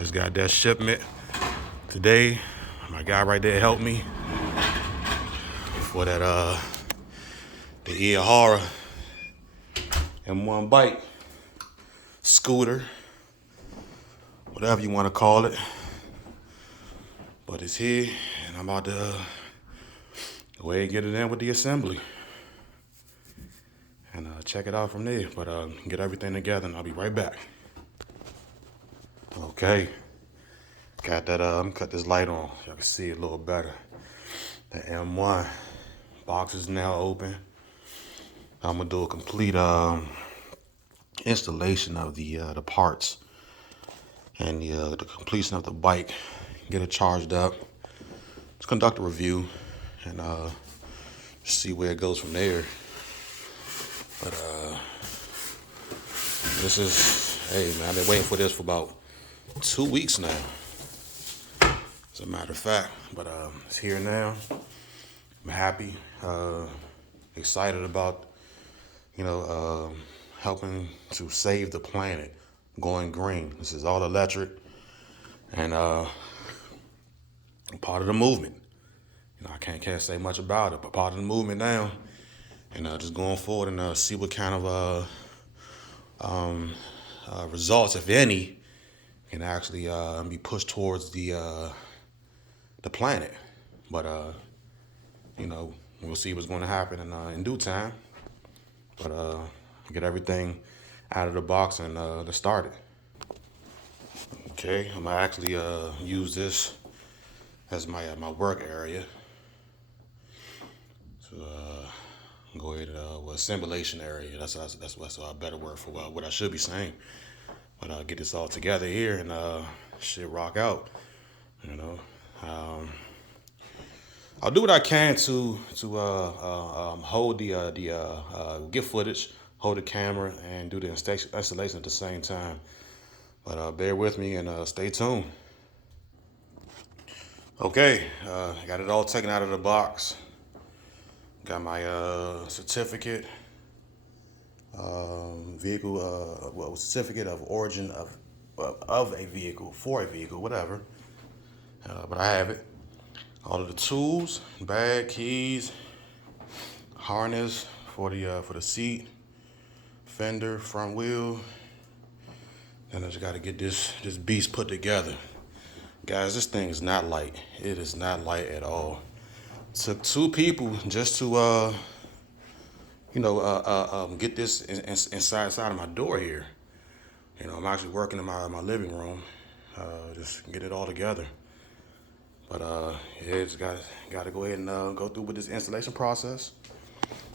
Just got that shipment today. My guy right there helped me for that the Eahora M1 bike, scooter, whatever you want to call it. But it's here, and I'm about to go ahead and get it in with the assembly and check it out from there. But get everything together, and I'll be right back. Okay, got that. Let me cut this light on so y'all can see it a little better. The M1 box is now open. I'm gonna do a complete installation of the parts and the completion of the bike. Get it charged up. Let's conduct a review and see where it goes from there. But this is, hey man, I've been waiting for this for about 2 weeks now, as a matter of fact. But it's here now. I'm happy, excited about, helping to save the planet, going green. This is all electric, and I'm part of the movement. I can't say much about it, but part of the movement now, and just going forward and see what kind of results, if any, can actually be pushed towards the planet. But we'll see what's going to happen in due time. But get everything out of the box and let's start it. Okay, I'm gonna actually use this as my work area. So go ahead, assemblation area. That's a better word for what I should be saying. But get this all together here and shit rock out. I'll do what I can to hold get footage, hold the camera, and do the installation at the same time. But bear with me and stay tuned. Okay, got it all taken out of the box. Got my certificate, certificate of origin of a vehicle, for a vehicle, whatever. But I have it. All of the tools, bag, keys, harness for the seat, fender, front wheel. And I just got to get this beast put together. Guys, this thing is not light. It is not light at all. Took 2 people just to get this inside of my door here. I'm actually working in my living room, just get it all together. But it's got to go ahead and go through with this installation process.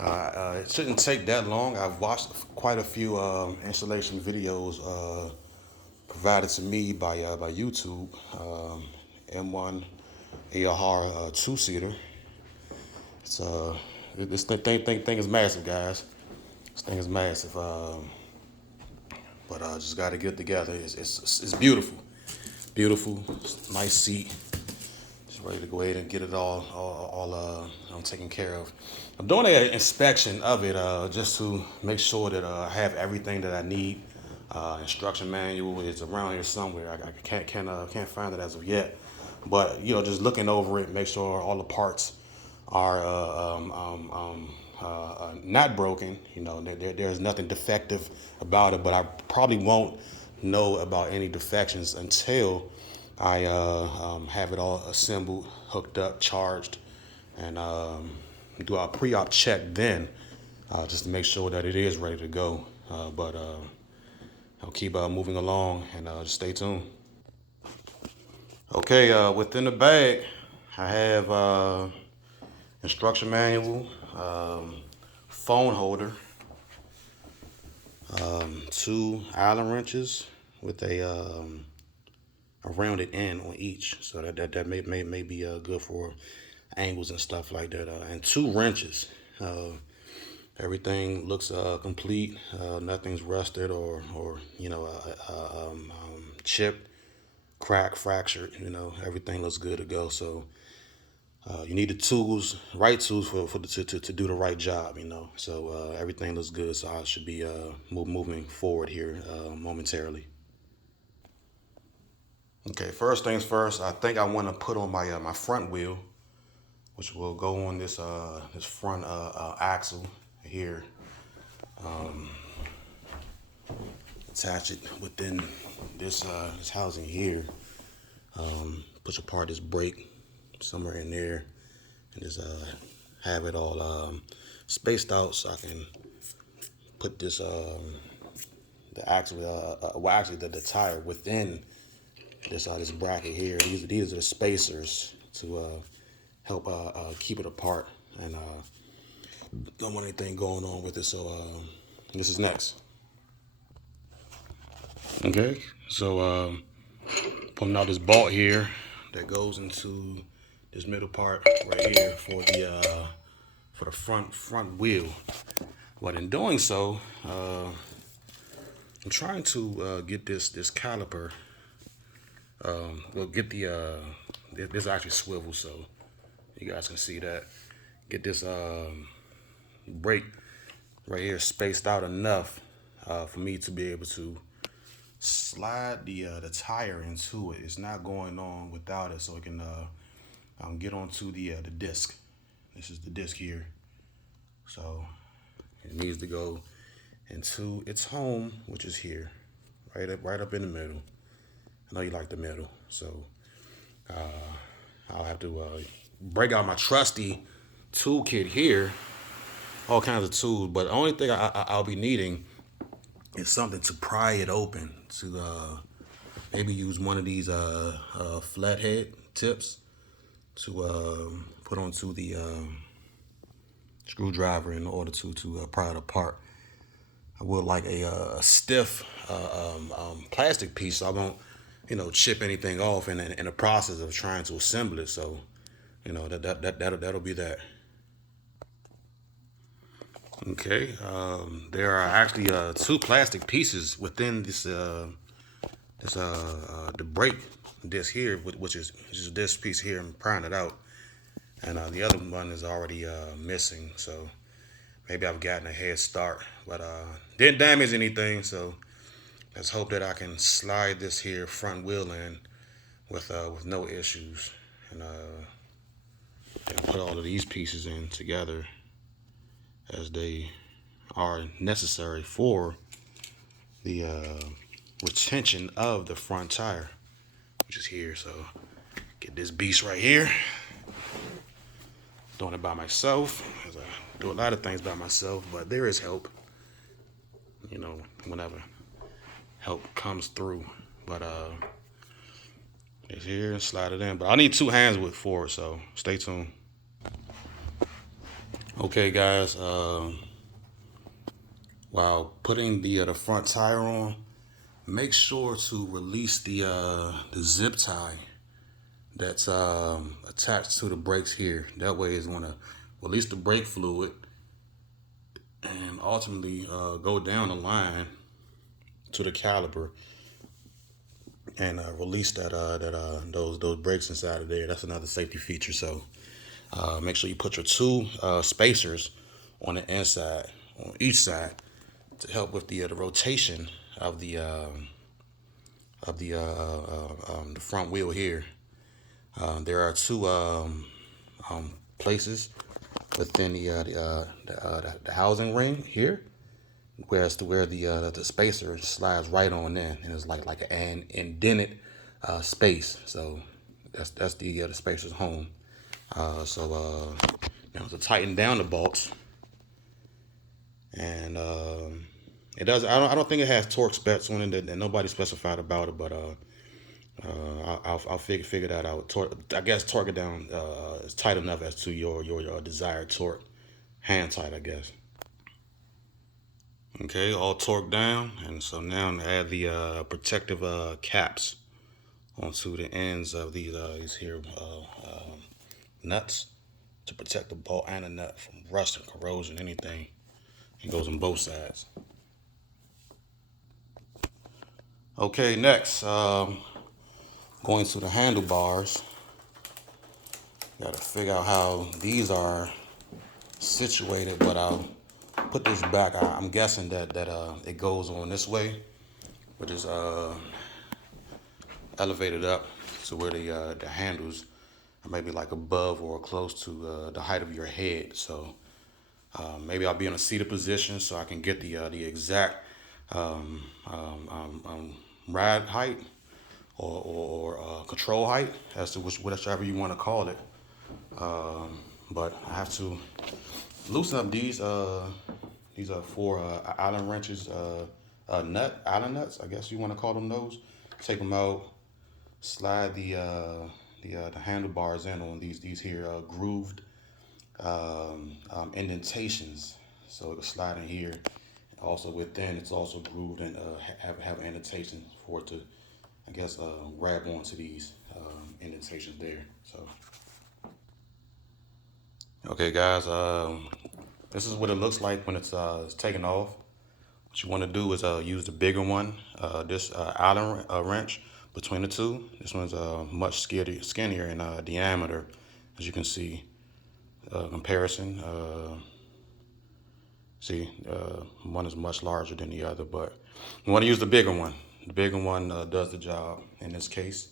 It shouldn't take that long. I've watched quite a few installation videos provided to me by YouTube. M1 Eahora two-seater. It's this thing is massive, guys. This thing is massive. But I just got to get it together. It's beautiful, beautiful, nice seat. Just ready to go ahead and get it all taken care of. I'm doing an inspection of it just to make sure that I have everything that I need. Instruction manual is around here somewhere. I can't find it as of yet. But just looking over it, make sure all the parts are not broken. There's nothing defective about it. But I probably won't know about any defections until I have it all assembled, hooked up, charged, and do a pre-op check then, just to make sure that it is ready to go. But I'll keep moving along and just stay tuned. Okay, within the bag, I have instruction manual, phone holder, 2 Allen wrenches with a rounded end on each, so that may be good for angles and stuff like that, and 2 wrenches. Everything looks complete. Nothing's rusted or chipped, cracked, fractured. Everything looks good to go. So you need the tools, right tools to do the right job. So everything looks good. So I should be moving forward here momentarily. Okay, first things first, I think I want to put on my front wheel, which will go on this front axle here. Attach it within this housing here. Push apart this brake somewhere in there, and just have it all spaced out so I can put this the axle well actually the tire within this bracket here. These are the spacers to help keep it apart, and don't want anything going on with it. So this is next. Okay, so pulling out this bolt here that goes into this middle part right here for the front wheel. But in doing so, I'm trying to get this caliper. Well, get this actually swivel so you guys can see that. Get this brake right here spaced out enough for me to be able to slide the tire into it. It's not going on without it, so it can get onto the disc. This is the disc here, so it needs to go into its home, which is here, right up in the middle. I know you like the middle, so I'll have to break out my trusty toolkit here, all kinds of tools. But the only thing I'll be needing is something to pry it open. To maybe use one of these flathead tips to put onto the screwdriver in order to pry it apart. I would like a stiff plastic piece, so I won't, chip anything off in the process of trying to assemble it. So, that'll be that. Okay, there are actually two plastic pieces within the brake disc here, which is this piece here. I'm prying it out, and the other one is already missing. So maybe I've gotten a head start, but didn't damage anything. So let's hope that I can slide this here front wheel in with no issues, and put all of these pieces in together as they are necessary for the retention of the front tire, which is here. So get this beast right here. Doing it by myself, as I do a lot of things by myself, but there is help, whenever help comes through. But it's here and slide it in. But I need two hands for it, so stay tuned. Okay, guys. While putting the front tire on, make sure to release the zip tie that's attached to the brakes here. That way, it's gonna release the brake fluid and ultimately go down the line to the caliper and release those brakes inside of there. That's another safety feature. So make sure you put your two spacers on the inside, on each side, to help with the rotation of the front wheel here. There are two places within the housing ring here, whereas to where the spacer slides right on in, and it's like an indented space. So that's the spacer's home. To tighten down the bolts, and it does. I don't think it has torque specs on it, and nobody specified about it, but I'll figure that out. I guess torque it down is tight enough as to your desired torque, hand tight, I guess. Okay, all torqued down, and so now I add the protective caps onto the ends of these here nuts to protect the bolt and the nut from rust and corrosion, anything. It goes on both sides. Okay, next, going to the handlebars. Got to figure out how these are situated, but I'll put this back. I'm guessing that it goes on this way, which is elevated up to where the handles are maybe like above or close to the height of your head. So maybe I'll be in a seated position so I can get the exact ride height or control height as to whichever you want to call it. But I have to loosen up these are 4 Allen wrenches, Allen nuts, I guess you want to call them those. Take them out, slide the handlebars in on these here grooved indentations. So it'll slide in here. Also within, it's also grooved and have indentations for it to, I guess, grab onto these indentations there. So, okay, guys, this is what it looks like when it's taken off. What you want to do is use the bigger one, this Allen wrench between the two. This one's much skinnier in diameter, as you can see. Comparison. See, one is much larger than the other, but you want to use the bigger one. The bigger one does the job in this case.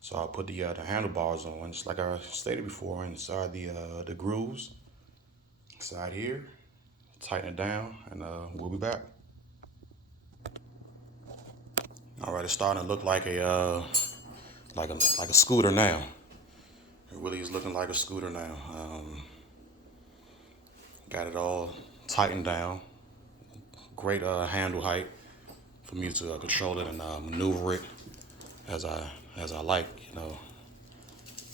So I'll put the handlebars on, just like I stated before, inside the grooves, inside here. Tighten it down, and we'll be back. All right, it's starting to look like a scooter now. It really is looking like a scooter now. Got it all tightened down. Great handle height for me to control it and maneuver it as I like.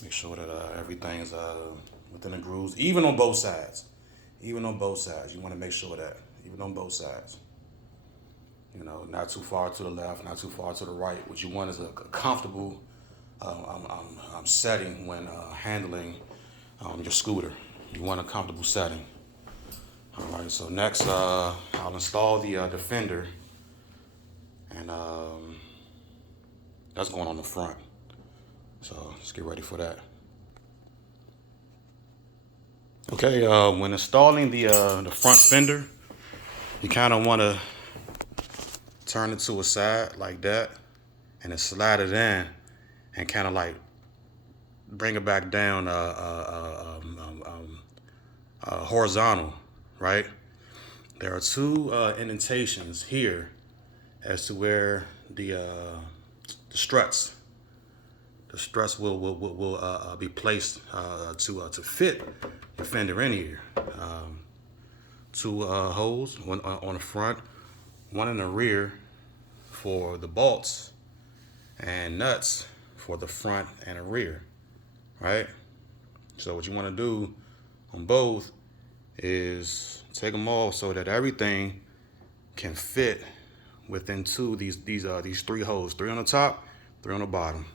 Make sure that everything is within the grooves, even on both sides. Even on both sides, you want to make sure that even on both sides. Not too far to the left, not too far to the right. What you want is a comfortable setting when handling your scooter. You want a comfortable setting. All right, so next I'll install the fender, and that's going on the front. So let's get ready for that. Okay, when installing the front fender, you kind of want to turn it to a side like that, and then slide it in, and kind of like bring it back down horizontal, right? There are 2 indentations here as to where the struts will be placed to fit the fender in here. 2 holes, one on the front, one in the rear for the bolts and nuts for the front and the rear, right? So what you want to do on both is take them off so that everything can fit within these 3 holes, 3 on the top, 3 on the bottom.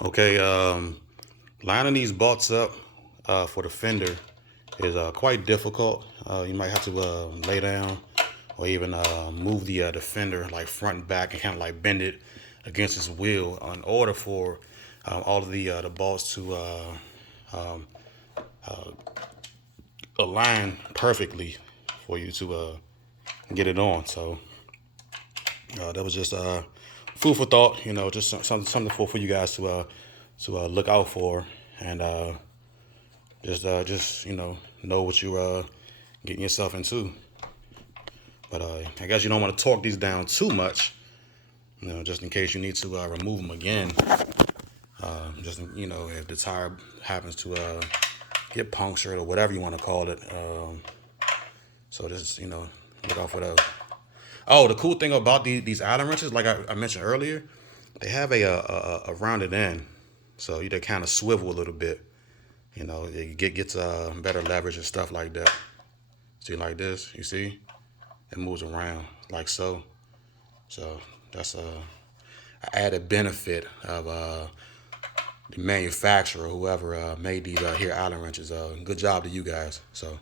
Okay, lining these bolts up for the fender is quite difficult. You might have to lay down or even move the fender like front and back and kind of like bend it against its wheel in order for all of the bolts to align perfectly for you to get it on. So that was just food for thought, just something for you guys to look out for, and just know what you're getting yourself into. But I guess you don't want to torque these down too much, just in case you need to remove them again. Just if the tire happens to get punctured or whatever you want to call it. So just look out for those. Oh, the cool thing about these Allen wrenches, like I mentioned earlier, they have a rounded end, so they kind of swivel a little bit. It gets better leverage and stuff like that. See, like this, you see, it moves around like so. So that's a added benefit of the manufacturer, whoever made these here Allen wrenches. Good job to you guys. So.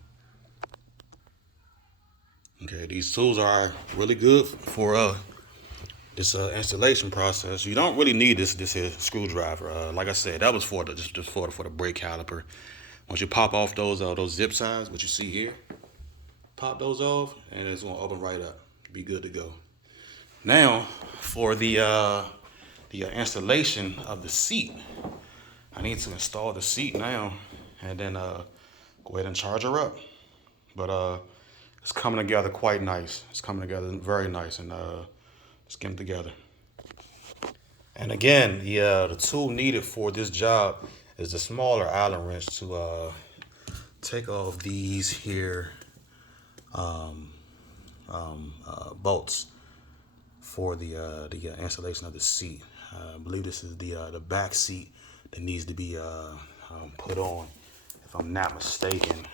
Okay, these tools are really good for this installation process. You don't really need this here screwdriver. Like I said, that was for just for the brake caliper. Once you pop off those zip sides, what you see here, pop those off, and it's gonna open right up. Be good to go. Now for the installation of the seat. I need to install the seat now, and then go ahead and charge her up. But it's coming together quite nice. It's coming together very nice, and let's get it together. And again, the tool needed for this job is the smaller Allen wrench to take off these here bolts for the installation of the seat. I believe this is the back seat that needs to be put on, if I'm not mistaken.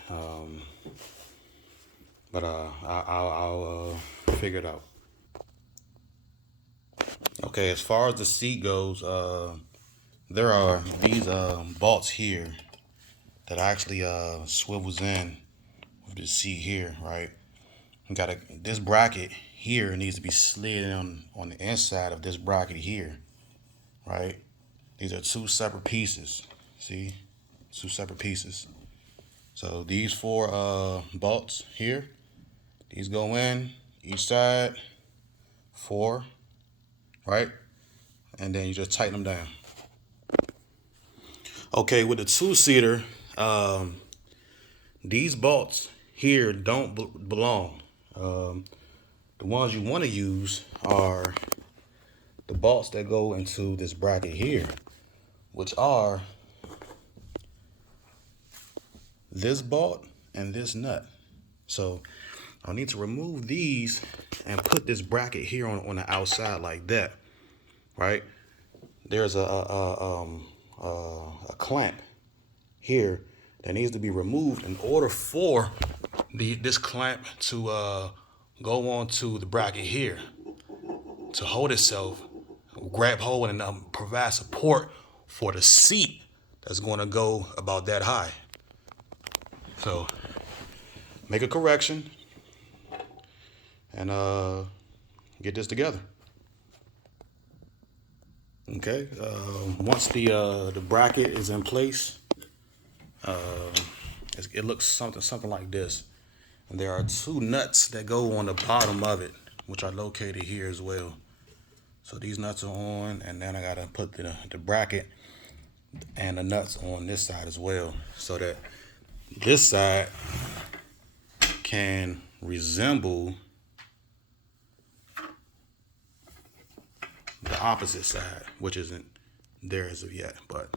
But I'll figure it out. Okay, as far as the seat goes, there are these bolts here that actually swivels in with the seat here, right? You got this bracket here needs to be slid on the inside of this bracket here, right? These are two separate pieces. See, two separate pieces. So these four bolts here, these go in each side, four, right? And then you just tighten them down. Okay, with the two-seater, these bolts here don't belong. The ones you want to use are the bolts that go into this bracket here, which are this bolt and this nut. So I need to remove these and put this bracket here on the outside like that, right? There's a clamp here that needs to be removed in order for this clamp to go onto the bracket here to hold itself, grab hold, and provide support for the seat that's going to go about that high. So make a correction and get this together. Okay, once the bracket is in place, it looks something like this. And there are two nuts that go on the bottom of it, which are located here as well. So these nuts are on, and then I gotta put the bracket and the nuts on this side as well, so that this side can resemble the opposite side, which isn't there as of yet, but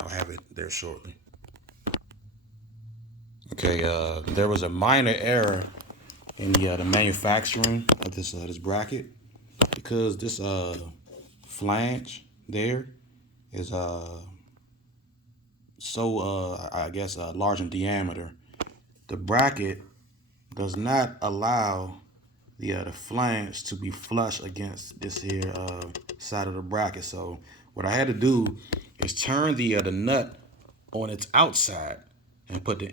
I'll have it there shortly. Okay, there was a minor error in the manufacturing of this bracket, because this flange there is I guess large in diameter. The bracket does not allow the flange to be flush against this here side of the bracket. So what I had to do is turn the nut on its outside and put the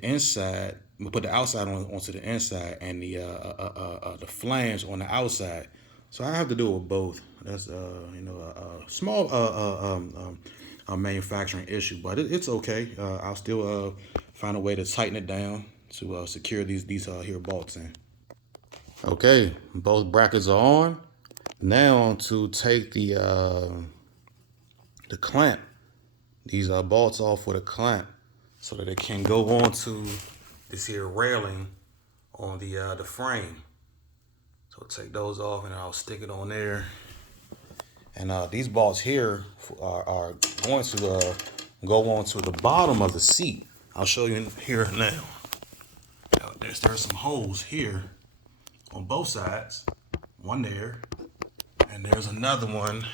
outside onto the inside, and the flange on the outside. So I have to do it with both. That's a small manufacturing issue, but it's okay. I'll still find a way to tighten it down to secure these here bolts in. Okay, both brackets are on. Now to take the clamp, these bolts off with a clamp, so that it can go onto this here railing on the frame. So take those off, and I'll stick it on there. And these bolts here are going to go onto the bottom of the seat. I'll show you here now. There's some holes here on both sides. One there, and there's another one.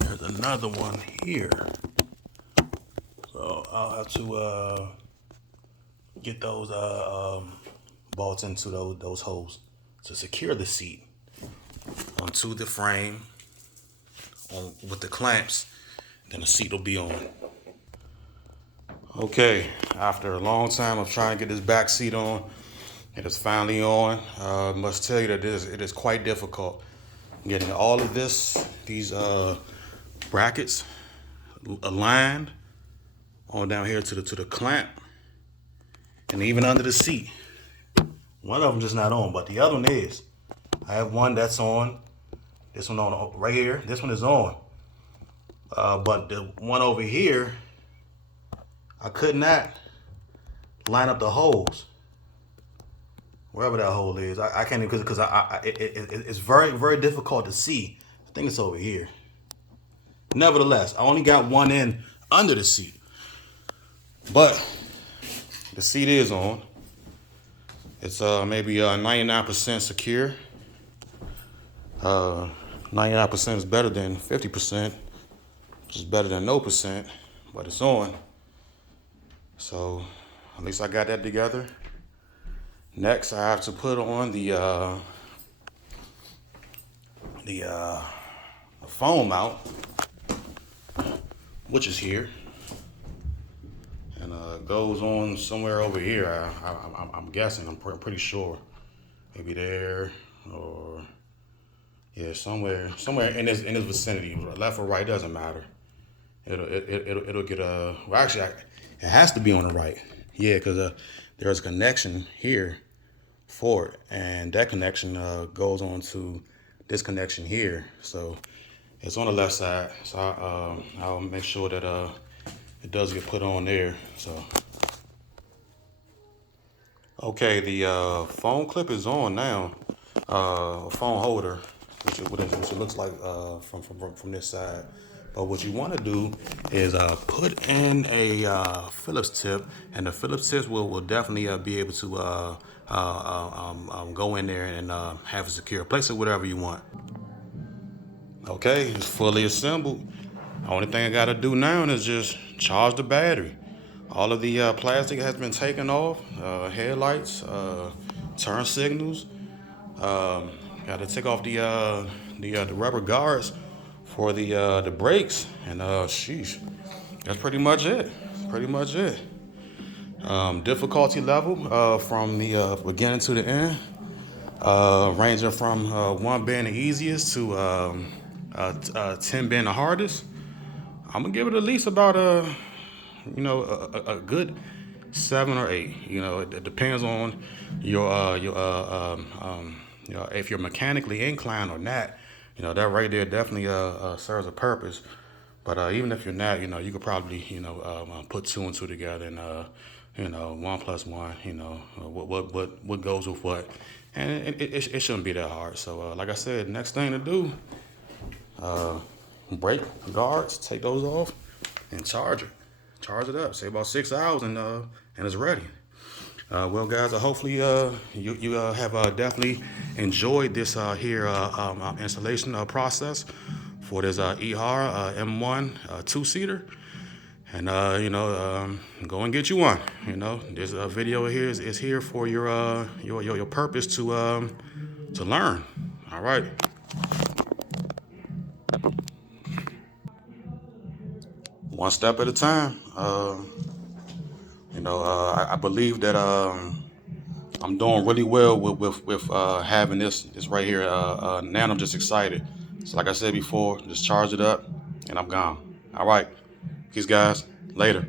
There's another one here. So I'll have to get those bolts into those holes to secure the seat onto the frame with the clamps. Then the seat will be on. Okay, after a long time of trying to get this back seat on, it is finally on. I must tell you that it is quite difficult getting all of these brackets aligned on down here to the clamp, and even under the seat. One of them just not on, but the other one is. I have one that's on. This one on right here. This one is on. But the one over here, I could not line up the holes. Wherever that hole is, I can't even, because it's very, very difficult to see. I think it's over here. Nevertheless, I only got one in under the seat, but the seat is on. It's maybe 99% secure. 99% is better than 50%, which is better than no percent, but it's on. So at least I got that together. Next, I have to put on the phone mount, which is here, and goes on somewhere over here. I'm guessing. I'm pretty sure, maybe there, or yeah, somewhere in this vicinity, left or right, doesn't matter. It'll get well, actually, it has to be on the right. Yeah, because there's a connection here for it, and that connection goes on to this connection here. So it's on the left side. So I'll make sure that it does get put on there. So okay, the phone clip is on now. Phone holder, which it looks like from this side. But what you want to do is put in a Phillips tip, and the Phillips tips will definitely be able to go in there and have it secure. Place it whatever you want. Okay, it's fully assembled. The only thing I got to do now is just charge the battery. All of the plastic has been taken off. Headlights, turn signals. Got to take off the rubber guards for the brakes, and sheesh, that's pretty much it. Difficulty level from the beginning to the end, ranging from 1 being the easiest to 10 being the hardest. I'm gonna give it at least about a good 7 or 8. It depends on if you're mechanically inclined or not. That right there definitely serves a purpose. But even if you're not, you could probably put 2 and 2 together, and 1 plus 1. What goes with what, and it shouldn't be that hard. So like I said, next thing to do, brake guards, take those off, and charge it up. Say about 6 hours, and it's ready. Well, guys, hopefully you have definitely enjoyed this here installation process for this Eahora M1 2-seater, and go and get you one. This video here is here for your purpose to learn. All right. One step at a time. I believe that I'm doing really well with having this right here. Now I'm just excited. So like I said before, just charge it up, and I'm gone. All right. Peace, guys. Later.